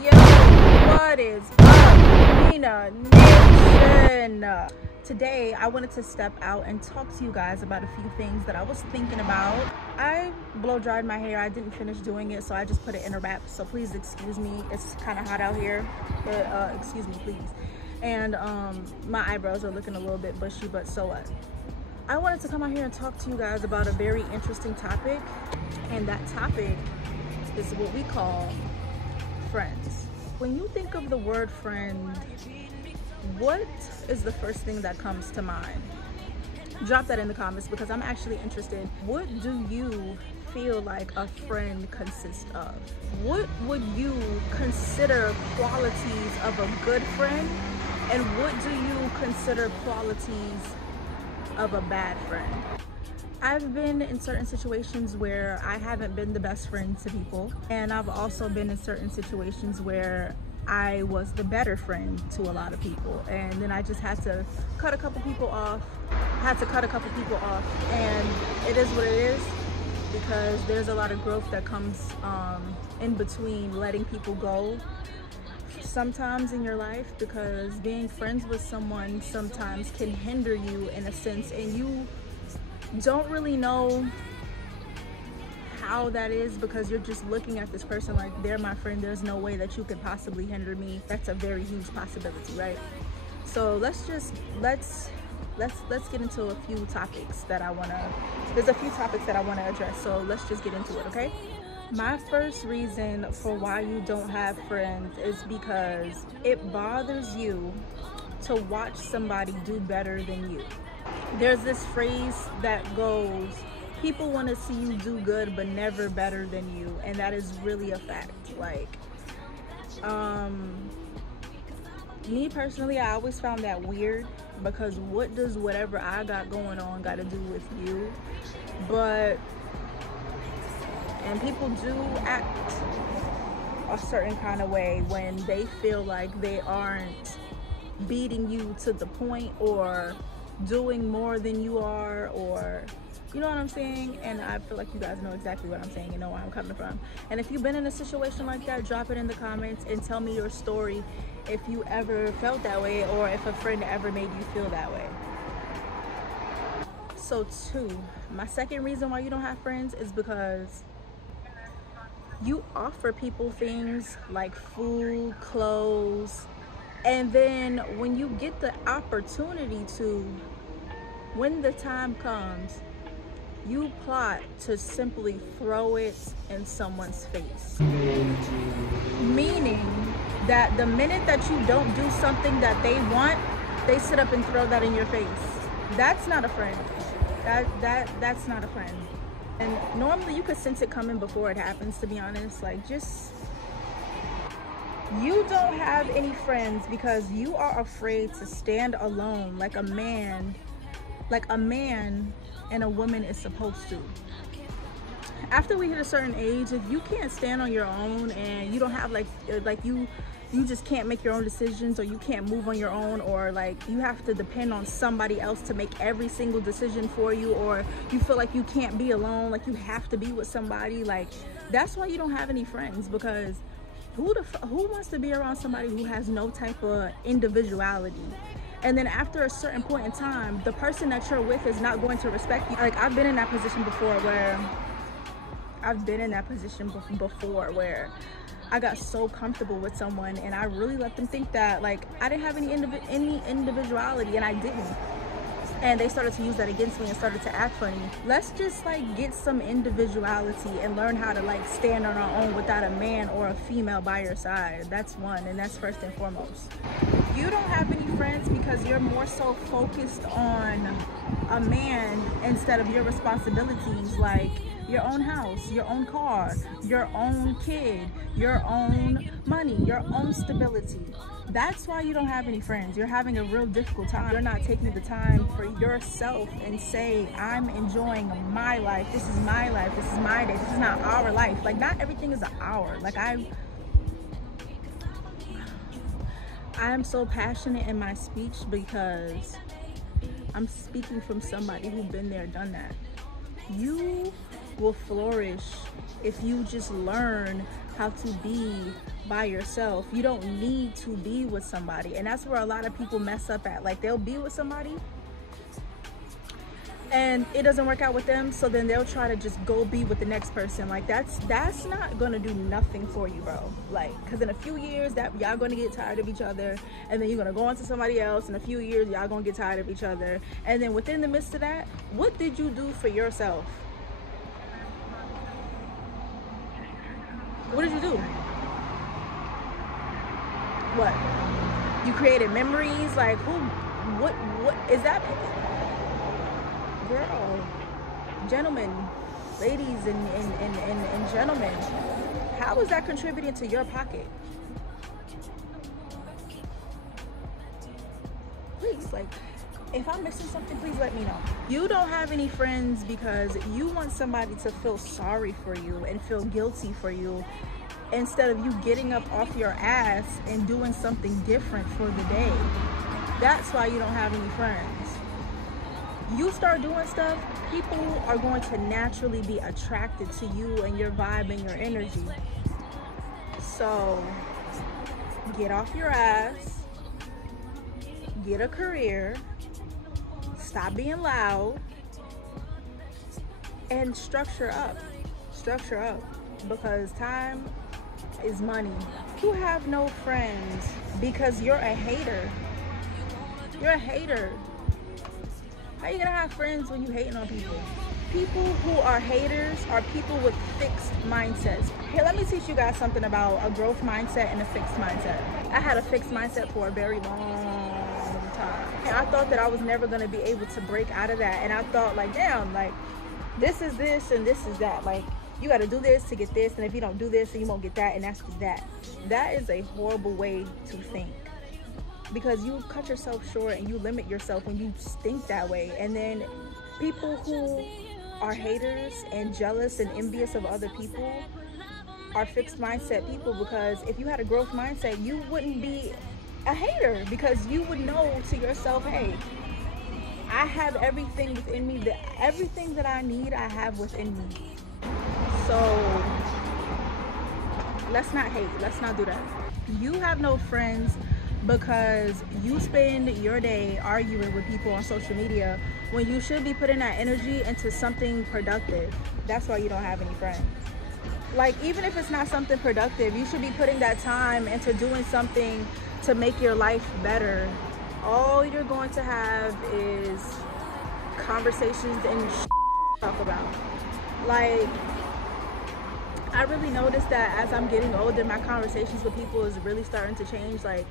Yo, what is up, Nina Nation? Today, I wanted to step out and talk to you guys about a few things that I was thinking about. I blow dried my hair. I didn't finish doing it, so I just put it in a wrap. So please excuse me. It's kind of hot out here, but excuse me, please. And my eyebrows are looking a little bit bushy, but so what? I wanted to come out here and talk to you guys about a very interesting topic, and that topic is what we call friends. When you think of the word friend, what is the first thing that comes to mind? Drop that in the comments because I'm actually interested. What do you feel like a friend consists of? What would you consider qualities of a good friend? And what do you consider qualities of a bad friend? I've been in certain situations where I haven't been the best friend to people, and I've also been in certain situations where I was the better friend to a lot of people, and then I just had to cut a couple people off. And it is what it is, because there's a lot of growth that comes in between letting people go sometimes in your life, because being friends with someone sometimes can hinder you in a sense, and you don't really know how that is because you're just looking at this person like they're my friend. There's no way that you could possibly hinder me. That's a very huge possibility, right? So let's get into a few topics that there's a few topics that I want to address, so let's just get into it, okay? My first reason for why you don't have friends is because it bothers you to watch somebody do better than you. There's this phrase that goes, people want to see you do good but never better than you, and that is really a fact. Like, me personally, I always found that weird, because what does whatever I got going on got to do with you? And people do act a certain kind of way when they feel like they aren't beating you to the point or doing more than you are, or you know what I'm saying? And I feel like you guys know exactly what I'm saying, you know where I'm coming from. And if you've been in a situation like that, drop it in the comments and tell me your story, if you ever felt that way or if a friend ever made you feel that way. So my second reason why you don't have friends is because you offer people things like food, clothes, and then when you get the opportunity to, when the time comes, you plot to simply throw it in someone's face. Meaning that the minute that you don't do something that they want, they sit up and throw that in your face. That's not a friend. That's not a friend. And normally you could sense it coming before it happens, to be honest. Like, you don't have any friends because you are afraid to stand alone like a man and a woman is supposed to. After we hit a certain age, if you can't stand on your own and you don't have you just can't make your own decisions, or you can't move on your own, or like you have to depend on somebody else to make every single decision for you, or you feel like you can't be alone, like you have to be with somebody, like that's why you don't have any friends. Because who wants to be around somebody who has no type of individuality? And then after a certain point in time, the person that you're with is not going to respect you. Like, I've been in that position before where I got so comfortable with someone and I really let them think that like I didn't have any individuality, and I didn't. And they started to use that against me and started to act funny. Let's just like get some individuality and learn how to like stand on our own without a man or a female by your side. That's one, and that's first and foremost. You don't have any friends because you're more so focused on a man instead of your responsibilities, like your own house, your own car, your own kid, your own money, your own stability. That's why you don't have any friends. You're having a real difficult time. You're not taking the time for yourself and say, I'm enjoying my life. This is my life. This is my day. This is not our life. Like, not everything is an hour. Like, I am so passionate in my speech because I'm speaking from somebody who's been there, done that. You will flourish if you just learn how to be by yourself. You don't need to be with somebody. And that's where a lot of people mess up at. Like, they'll be with somebody and it doesn't work out with them, so then they'll try to just go be with the next person. Like, that's not gonna do nothing for you, bro. Like, because in a few years that y'all gonna get tired of each other, and then you're gonna go on to somebody else. In a few years y'all gonna get tired of each other, and then within the midst of that, what did you do for yourself? What did you do? What? You created memories? Like, who, what is that? Girl, gentlemen, ladies and gentlemen, how is that contributing to your pocket? Please, like, if I'm missing something, please let me know. You don't have any friends because you want somebody to feel sorry for you and feel guilty for you, instead of you getting up off your ass and doing something different for the day. That's why you don't have any friends. You start doing stuff, people are going to naturally be attracted to you and your vibe and your energy. So get off your ass, get a career, stop being loud, and structure up. Structure up, because time is money. You have no friends because you're a hater. You're a hater. How are you gonna have friends when you hating on people? People who are haters are people with fixed mindsets. Here, let me teach you guys something about a growth mindset and a fixed mindset. I had a fixed mindset for a very long time. And I thought that I was never gonna be able to break out of that. And I thought, like, damn, like, this is this and this is that. Like, you gotta do this to get this, and if you don't do this, then you won't get that, and that's just that. That is a horrible way to think, because you cut yourself short and you limit yourself when you think that way. And then people who are haters and jealous and envious of other people are fixed mindset people, because if you had a growth mindset, you wouldn't be a hater, because you would know to yourself, hey, I have everything within me, everything that I need, I have within me. So let's not hate, let's not do that. You have no friends because you spend your day arguing with people on social media when you should be putting that energy into something productive. That's why you don't have any friends. Like, even if it's not something productive, you should be putting that time into doing something to make your life better. All you're going to have is conversations and talk about. Like, I really noticed that as I'm getting older, my conversations with people is really starting to change. Like,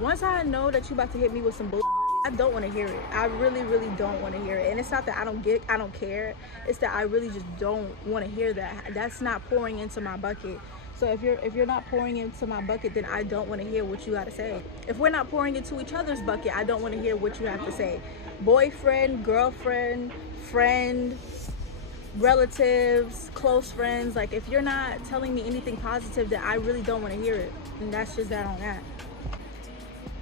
once I know that you about to hit me with some bull, I don't want to hear it. I really don't want to hear it. And it's not that I don't care. It's that I really just don't want to hear that. That's not pouring into my bucket. So if you're not pouring into my bucket, then I don't want to hear what you got to say. If we're not pouring into each other's bucket, I don't want to hear what you have to say. Boyfriend, girlfriend, friend, relatives, close friends, like, if you're not telling me anything positive, then I really don't want to hear it. And that's just that on that.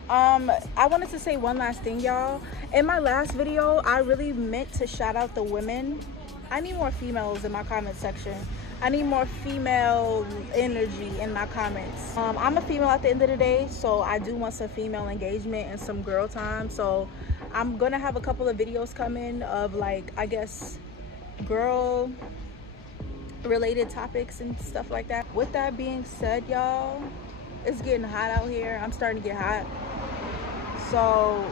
I wanted to say one last thing, y'all. In my last video, I really meant to shout out the women. I need more females in my comment section. I need more female energy in my comments. I'm a female at the end of the day, so I do want some female engagement and some girl time. So I'm gonna have a couple of videos coming of, like, I guess, girl related topics and stuff like that. With that being said, y'all, it's getting hot out here. I'm starting to get hot. So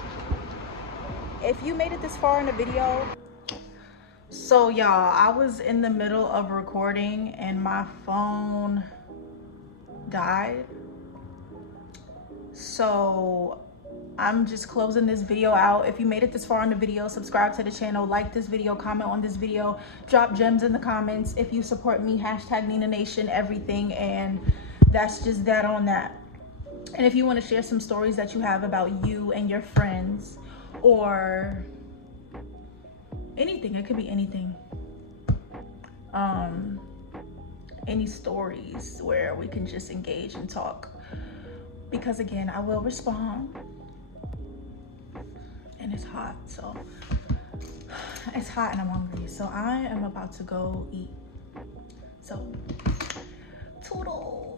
if you made it this far in the video, so y'all, I was in the middle of recording and my phone died. So I'm just closing this video out. If you made it this far in the video, subscribe to the channel, like this video, comment on this video, drop gems in the comments. If you support me, hashtag Nina Nation, everything. And that's just that on that. And if you want to share some stories that you have about you and your friends, or anything, it could be anything, any stories where we can just engage and talk, because again, I will respond. And it's hot, so it's hot and I'm hungry, so I am about to go eat. So toodles.